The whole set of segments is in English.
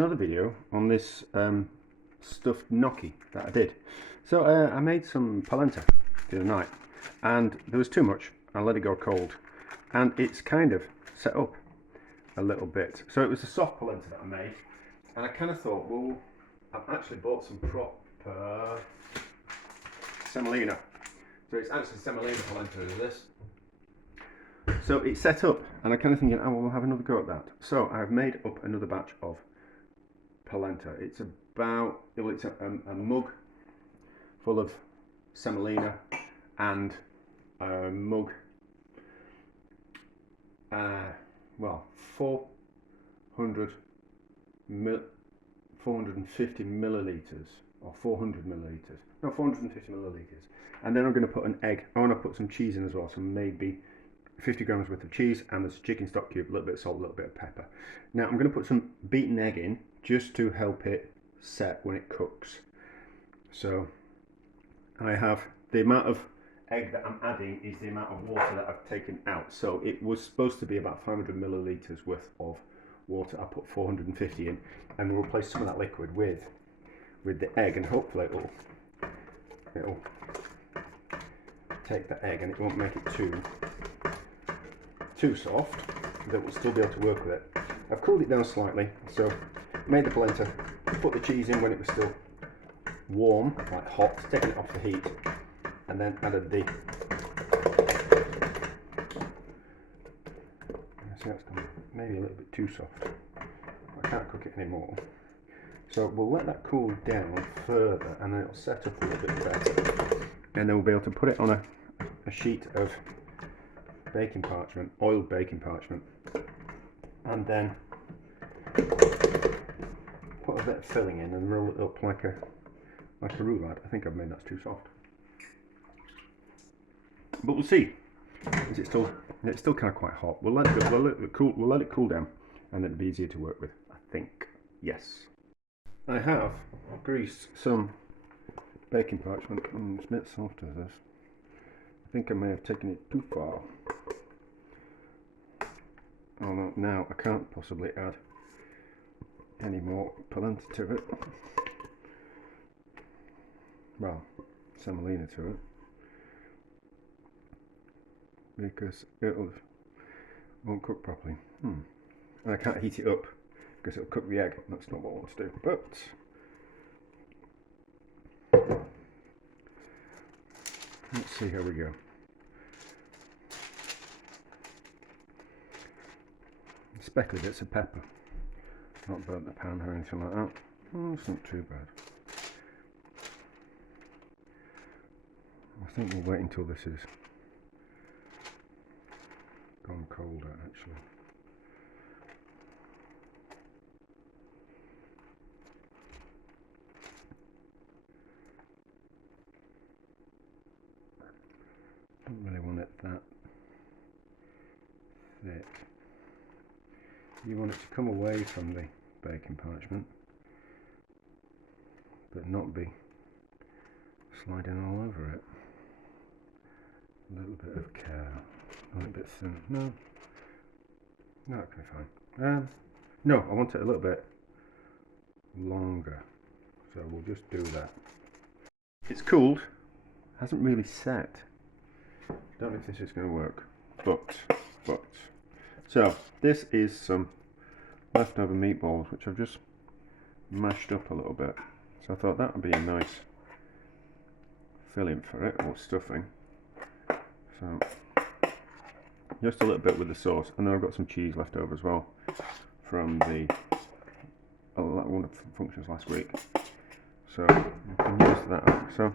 another video on this stuffed gnocchi that I did. So I made some polenta the other night, and there was too much. I let it go cold, and it's kind of set up a little bit. So it was a soft polenta that I made, and I kind of thought, well, I've actually bought some proper semolina. So it's actually semolina polenta, is this. So it's set up, and I kind of thinking, oh, we'll have another go at that. So I've made up another batch of polenta. It's about, well, it's a mug full of semolina and a mug, well, 450 millilitres, or 400 millilitres. No, 450 millilitres. And then I'm going to put an egg. I want to put some cheese in as well, so maybe 50 grams worth of cheese, and there's a chicken stock cube, a little bit of salt, a little bit of pepper. Now I'm going to put some beaten egg in just to help it set when it cooks. So I have the amount of egg that I'm adding is the amount of water that I've taken out. So it was supposed to be about 500 millilitres worth of water. I put 450 in, and we'll replace some of that liquid with the egg, and hopefully it'll take the egg and it won't make it too soft, that we'll still be able to work with it. I've cooled it down slightly, so made the polenta, put the cheese in when it was still warm, like hot, taking it off the heat, and then added the, see that's gone maybe a little bit too soft. I can't cook it anymore. So we'll let that cool down further, and then it'll set up a little bit better. And then we'll be able to put it on a sheet of baking parchment, oiled baking parchment, and then put a bit of filling in and roll it up like a roulade. I think I've made that too soft, but we'll see. It's still kind of quite hot. We'll let it go, we'll let it cool down, and it'll be easier to work with, I think. Yes. I have greased some baking parchment. It's a bit soft as this. I think I may have taken it too far. Although now I can't possibly add any more polenta to it. Well, semolina to it, because it won't cook properly. And I can't heat it up because it'll cook the egg. That's not what I want to do. But let's see how we go. Speckly bits of pepper, not burnt the pan or anything like that. Oh, it's not too bad. I think we'll wait until this is gone colder, actually. Don't really want it that thick. You want it to come away from the baking parchment, but not be sliding all over it. A little bit of care. A little bit thin. No, okay, fine. No, I want it a little bit longer, so we'll just do that. It's cooled, hasn't really set. Don't know if this is going to work, but. So this is some leftover meatballs which I've just mashed up a little bit. So I thought that would be a nice filling for it, or stuffing. So just a little bit with the sauce, and then I've got some cheese left over as well from the that one of the functions last week. So we can use that up. So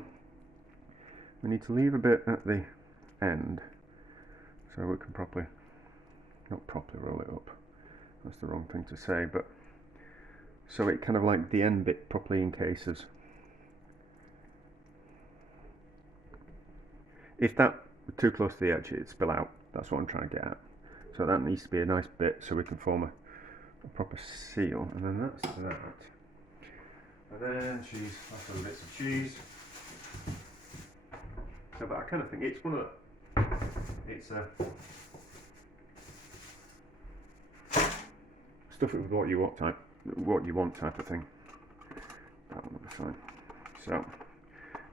we need to leave a bit at the end so we can not properly roll it up, that's the wrong thing to say, but so it kind of like the end bit properly encases. If that were too close to the edge, it'd spill out. That's what I'm trying to get at. So that needs to be a nice bit so we can form a proper seal, and then that's that. And then cheese, leftover bits of cheese. So, but I kind of think it's one of the, it's a stuff it with what you want type. what you want type of thing. That one will be fine. So,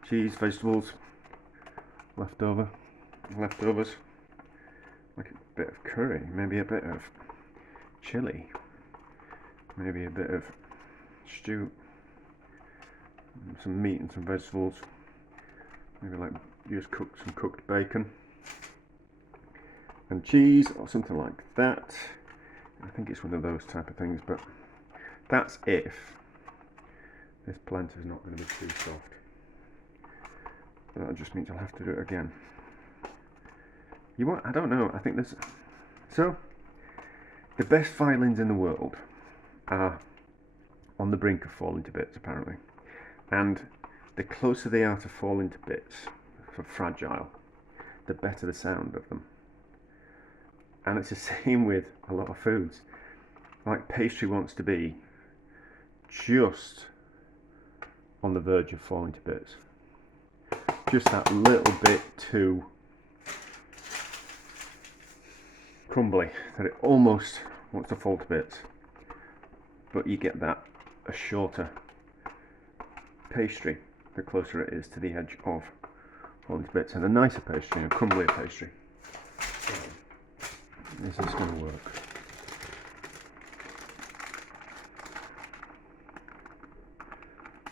cheese, vegetables, leftovers, like a bit of curry, maybe a bit of chili, maybe a bit of stew, some meat and some vegetables, maybe like just cook some cooked bacon and cheese or something like that. I think it's one of those type of things, but that's if this polenta is not going to be too soft. But that just means I'll have to do it again. I don't know, I think there's... So, the best violins in the world are on the brink of falling to bits, apparently. And the closer they are to falling to bits, for fragile, the better the sound of them. And it's the same with a lot of foods. Like pastry wants to be just on the verge of falling to bits. Just that little bit too crumbly that it almost wants to fall to bits. But you get that a shorter pastry the closer it is to the edge of falling to bits, and a nicer pastry, a crumblier pastry. So, is this going to work?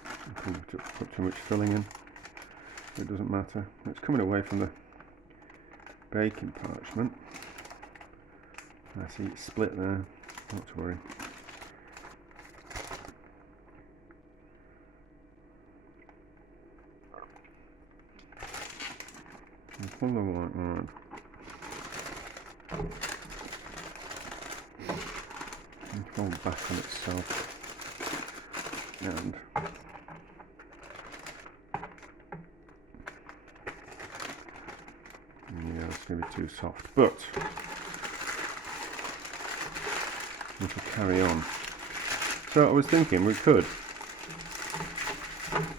I can put too much filling in. It doesn't matter. It's coming away from the baking parchment. I see it's split there. Not to worry. Pull the white line. And fold back on itself. And yeah, it's going to be too soft, but we can carry on. So I was thinking we could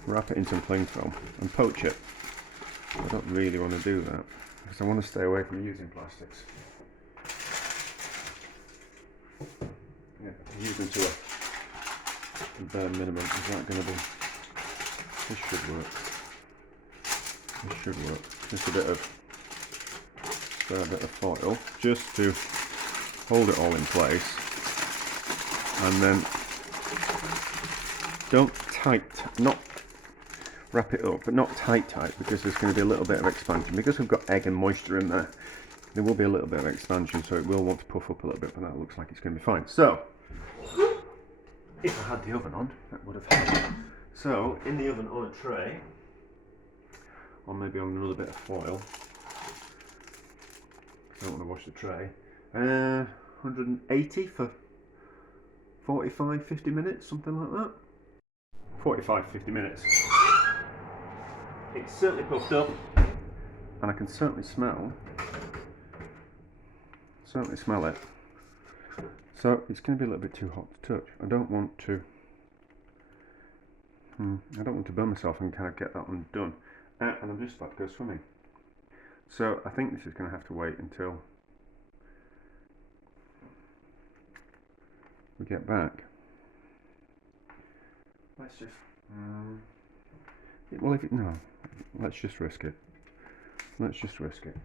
wrap it in some cling film and poach it. I don't really want to do that because I want to stay away from using plastics. Yeah, use them to a bare minimum. Is that going to be? This should work. This should work. Just a bit of foil, just to hold it all in place, and then not wrap it up, but not tight, because there's going to be a little bit of expansion. Because we've got egg and moisture in there, there will be a little bit of expansion, so it will want to puff up a little bit, but that looks like it's going to be fine. So, if I had the oven on, that would have helped. So, in the oven on a tray, or maybe on another bit of foil, I don't want to wash the tray, 180 for 45-50 minutes, something like that. 45-50 minutes. It's certainly puffed up, and I can certainly smell it. So it's going to be a little bit too hot to touch. I don't want to burn myself and kind of get that one done. And I'm just about to go swimming. So I think this is going to have to wait until we get back. Let's just let's just risk it. Let's just risk it.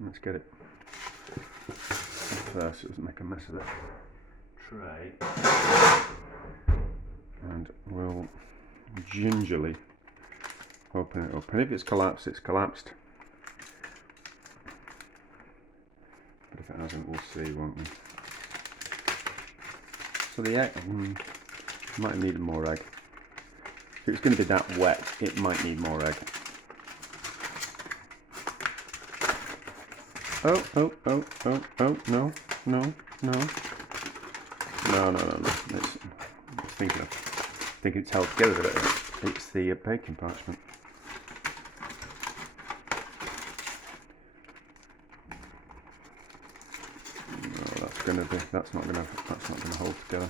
Let's get it first, so it doesn't make a mess of the tray. And we'll gingerly open it up. And if it's collapsed, it's collapsed. But if it hasn't, we'll see, won't we? So the egg might need more egg. If it's going to be that wet, it might need more egg. Oh, no. I think it's held together a bit. It's the baking parchment. No, that's not gonna hold together.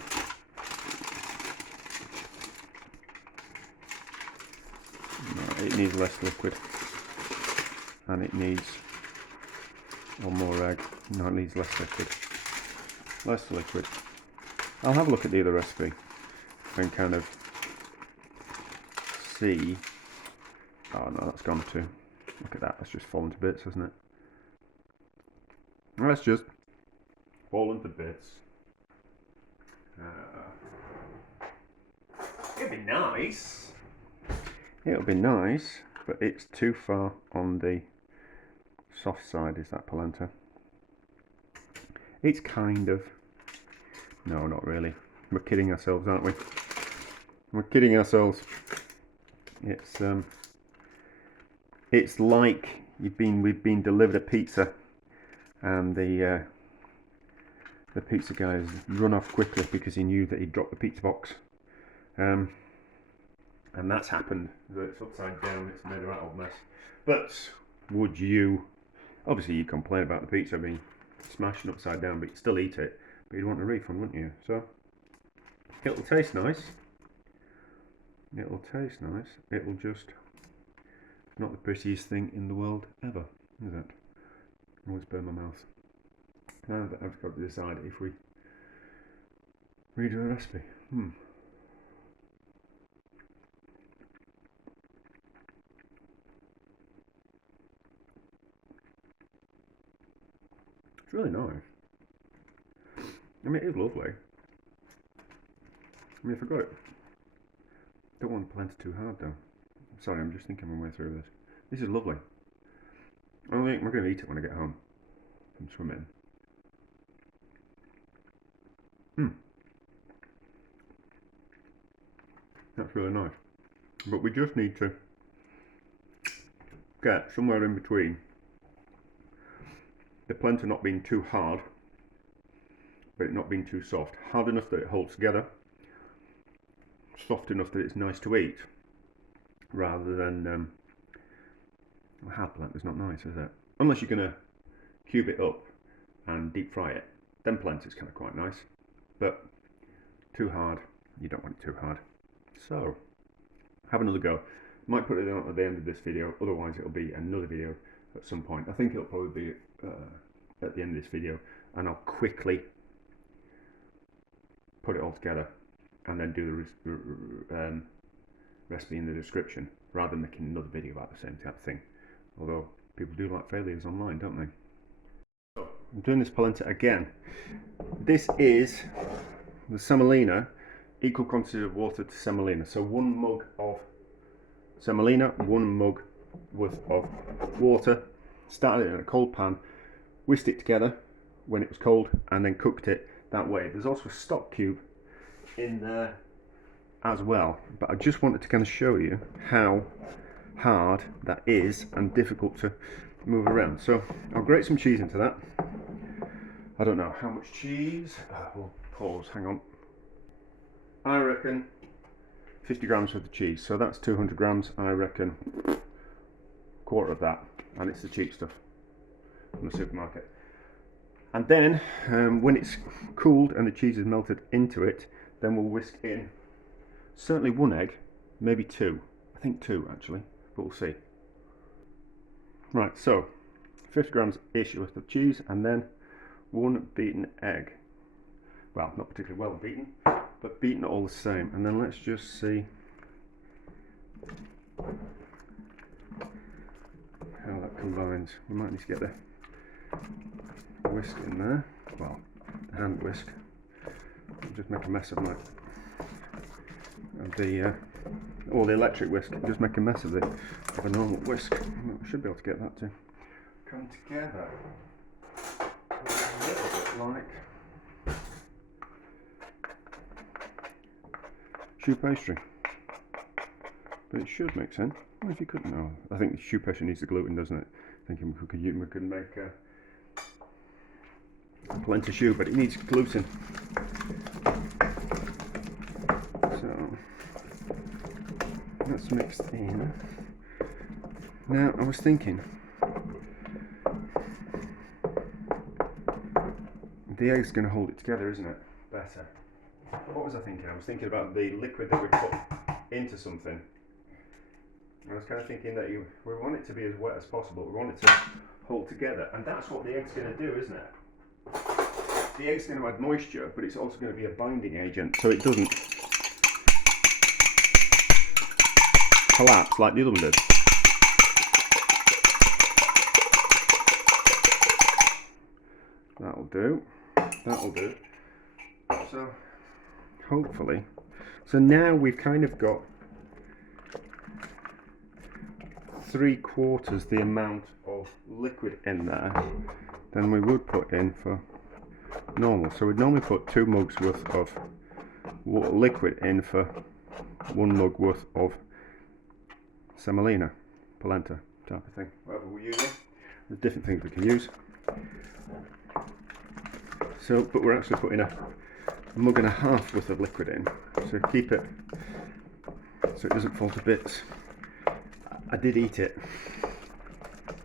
No, it needs less liquid, and it needs more egg. No, it needs less liquid. less liquid. I'll have a look at the other recipe and kind of see. Oh no, that's gone too. Look at that, that's just fallen to bits, hasn't it? That's just fallen to bits. It'd be nice. It'll be nice, but it's too far on the soft side, is that polenta. It's kind of... No, not really. We're kidding ourselves, aren't we? We're kidding ourselves. It's like we've been delivered a pizza, and the pizza guy has run off quickly because he knew that he'd dropped the pizza box, and that's happened. It's upside down. It's made a right old mess. But would you? Obviously, you complain about the pizza being smashed and upside down, but you'd still eat it. But you'd want a refund, wouldn't you? So it'll taste nice. It'll taste nice. It'll just not the prettiest thing in the world ever, is it? I always burn my mouth. Now that I've got to decide if we redo the recipe. It's really nice. I mean, it is lovely. I mean, if I got it, don't want the polenta too hard though. Sorry, I'm just thinking my way through this. This is lovely. I think we're going to eat it when I get home from swimming. That's really nice. But we just need to get somewhere in between the polenta not being too hard, but it not being too soft. Hard enough that it holds together, soft enough that it's nice to eat, rather than hard polenta's not nice, is it? Unless you're going to cube it up and deep fry it, then polenta's kind of quite nice. But too hard, you don't want it too hard. So have another go. Might put it on at the end of this video, otherwise it'll be another video at some point. I think it'll probably be at the end of this video, and I'll quickly put it all together and then do the recipe in the description, rather than making another video about the same type of thing. Although people do like failures online, don't they? So I'm doing this polenta again. This is the semolina, equal quantity of water to semolina. So 1 mug of semolina, 1 mug worth of water. Started it in a cold pan, whisked it together when it was cold, and then cooked it that way. There's also a stock cube in there as well, but I just wanted to kind of show you how hard that is and difficult to move around. So I'll grate some cheese into that. I don't know how much cheese. We'll pause, hang on. I reckon 50 grams worth of cheese, so that's 200 grams. I reckon quarter of that, and it's the cheap stuff from the supermarket. And then when it's cooled and the cheese is melted into it, then we'll whisk in certainly 1 egg, maybe 2. I think 2 actually, but we'll see. Right, so 50 grams ish worth of cheese, and then 1 beaten egg. Well, not particularly well beaten, but beaten all the same. And then let's just see how that combines. We might need to get the whisk in there. Well, the hand whisk. I'll just make a mess of or the electric whisk. Just make a mess of a normal whisk. I should be able to get that to come together a little bit like choux pastry, but it should make sense. Well, if you couldn't know, I think the choux pastry needs the gluten, doesn't it? Thinking we could make a polenta choux, but it needs gluten. So that's mixed in. Now I was thinking the egg's going to hold it together, isn't it? Better. What was I thinking? I was thinking about the liquid that we put into something. I was kind of thinking that we want it to be as wet as possible. We want it to hold together, and that's what the egg's going to do, isn't it? the egg's going to add moisture, but it's also going to be a binding agent, so it doesn't collapse like the other one did. That'll do. That'll do. So, hopefully. So now we've kind of got 3/4 the amount of liquid in there than we would put in for normal. So we'd normally put 2 mugs worth of liquid in for 1 mug worth of Semolina Polenta type of thing. Whatever we're using. There's different things we can use. So, but we're actually putting a mug and a half worth of liquid in, so keep it so it doesn't fall to bits. I did eat it,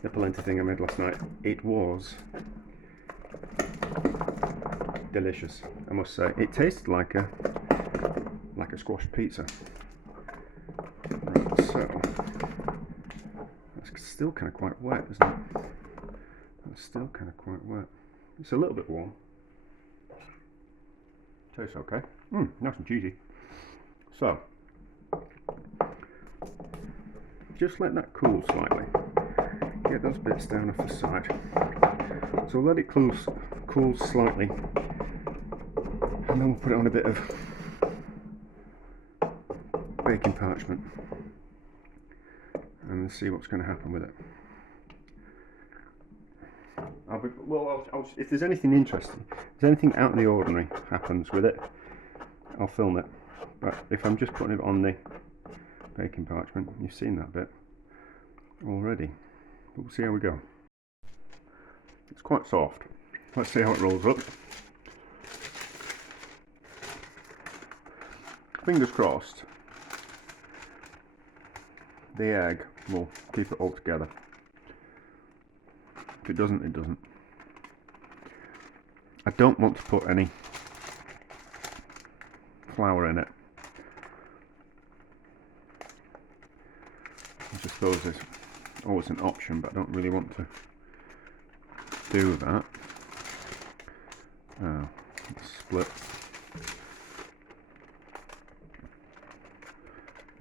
the polenta thing I made last night. It was delicious, I must say. It tasted like a squash pizza. Right, so that's still kind of quite wet, isn't it? That's still kind of quite wet. It's a little bit warm. Tastes okay. Nice and cheesy. So, just let that cool slightly. Get those bits down off the side. So let it cool slightly, and then we'll put it on a bit of baking parchment and see what's going to happen with it. If there's anything interesting, if there's anything out of the ordinary happens with it, I'll film it. But if I'm just putting it on the baking parchment, you've seen that bit already. But we'll see how we go. It's quite soft. Let's see how it rolls up. Fingers crossed, the egg will keep it all together. If it doesn't, it doesn't. I don't want to put any flour in it. I suppose it's always an option, but I don't really want to do that. Oh, it's split.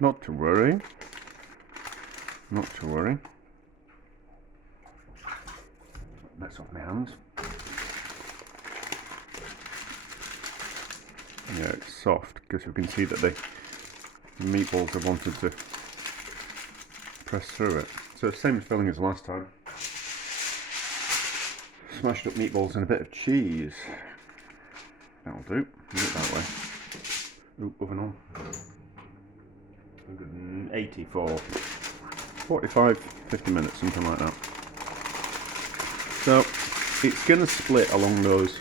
Not to worry. Not to worry. Mess off my hands. Yeah, it's soft because you can see that the meatballs have wanted to press through it. So same filling as last time. Smashed up meatballs and a bit of cheese. That'll do. Do it that way. Ooh, oven on. 180 for 45, 50 minutes, something like that. So it's going to split along those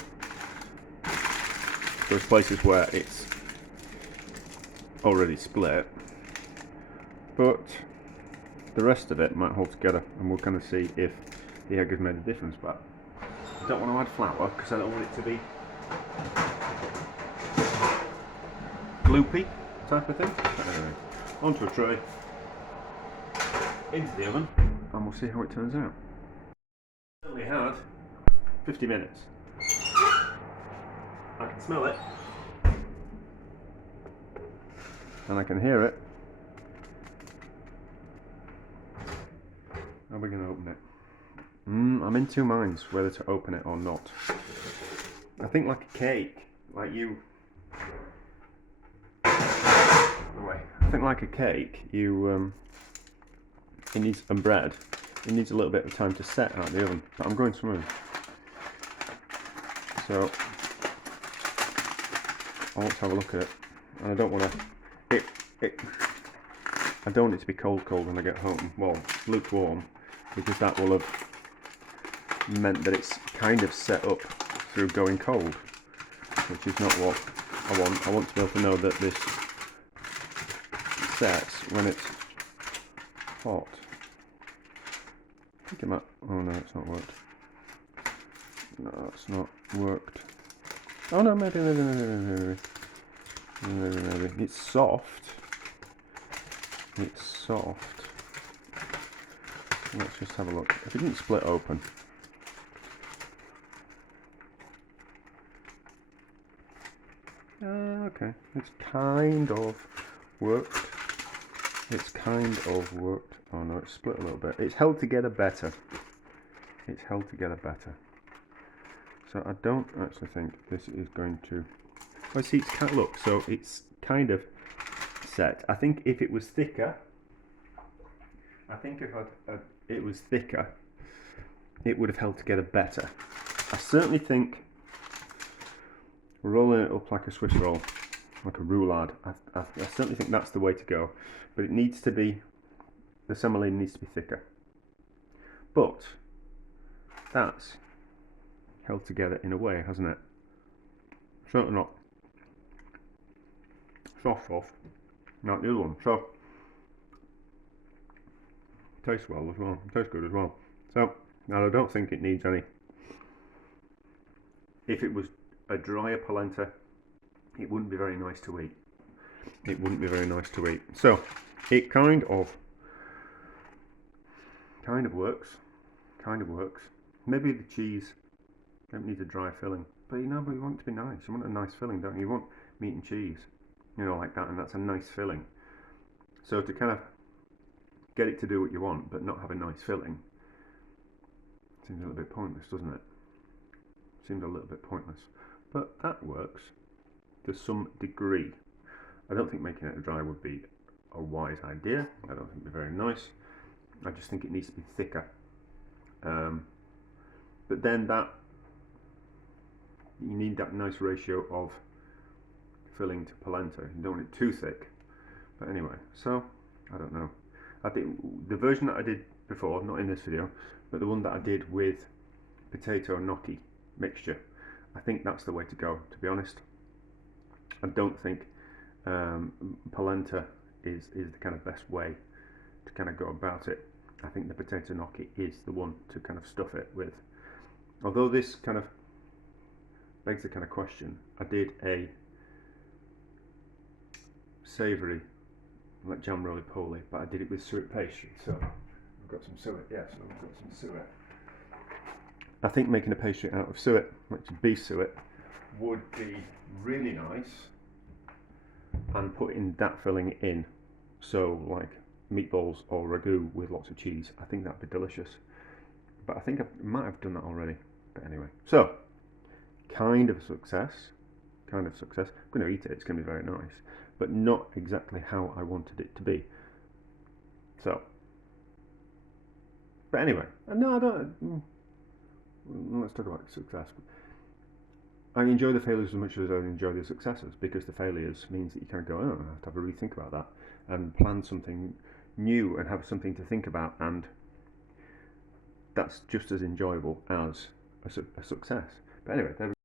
places where it's already split, but the rest of it might hold together, and we'll kind of see if the egg has made a difference. But I don't want to add flour because I don't want it to be gloopy type of thing. But anyway, onto a tray, into the oven, and we'll see how it turns out. We had 50 minutes. I can smell it, and I can hear it. How are we going to open it? I'm in two minds whether to open it or not. I think like a cake, like you. I think like a cake, you it needs, and bread, it needs a little bit of time to set out of the oven. But I'm going smooth, so I want to have a look at it, and I don't want to. I don't want it to be cold when I get home. Well, lukewarm, because that will have meant that it's kind of set up through going cold, which is not what I want. I want to be able to know that this sets when it's hot. I think it might. Oh no, it's not worked. No, it's not worked. Oh no, maybe. It's soft. It's soft. Let's just have a look. If it didn't split open. Okay, it's kind of worked. It's kind of worked. Oh no, it's split a little bit. It's held together better. It's held together better. So I don't actually think this is going to... Well, see, it's kind of, look, so it's kind of set. I think if it was thicker, it was thicker, it would have held together better. I certainly think rolling it up like a Swiss roll, like a roulade, I certainly think that's the way to go. But it needs to be, the semolina needs to be thicker. But that's held together in a way, hasn't it? Certainly not soft, like the other one. So tastes well as well. Tastes good as well. So now I don't think it needs any. If it was a drier polenta, it wouldn't be very nice to eat. It wouldn't be very nice to eat. So it kind of works. Kind of works. Maybe the cheese don't need a dry filling, but you know, but you want it to be nice. You want a nice filling, don't you? You want meat and cheese, you know, like that, and that's a nice filling. So to kind of get it to do what you want, but not have a nice filling, seems a little bit pointless, doesn't it? Seems a little bit pointless, but that works to some degree. I don't think making it dry would be a wise idea. I don't think it'd be very nice. I just think it needs to be thicker. But then you need that nice ratio of filling to polenta. You don't want it too thick. But anyway, so I don't know. I think the version that I did before, not in this video, but the one that I did with potato gnocchi mixture, I think that's the way to go, to be honest. I don't think polenta is the kind of best way to kind of go about it. I think the potato gnocchi is the one to kind of stuff it with. Although this kind of begs the kind of question, I did a savoury, like jam roly-poly, but I did it with suet pastry, so I've got some suet, yeah, so I've got some suet. I think making a pastry out of suet, which is beef suet, would be really nice, and putting that filling in, so like meatballs or ragu with lots of cheese, I think that'd be delicious. But I think I might have done that already. But anyway, so kind of success. I'm going to eat it. It's going to be very nice, but not exactly how I wanted it to be. So, but anyway, no, I don't. Let's talk about success. I enjoy the failures as much as I enjoy the successes, because the failures means that you kind of go, oh, I have to have a rethink about that and plan something new and have something to think about, and that's just as enjoyable as a success. But anyway, there we go.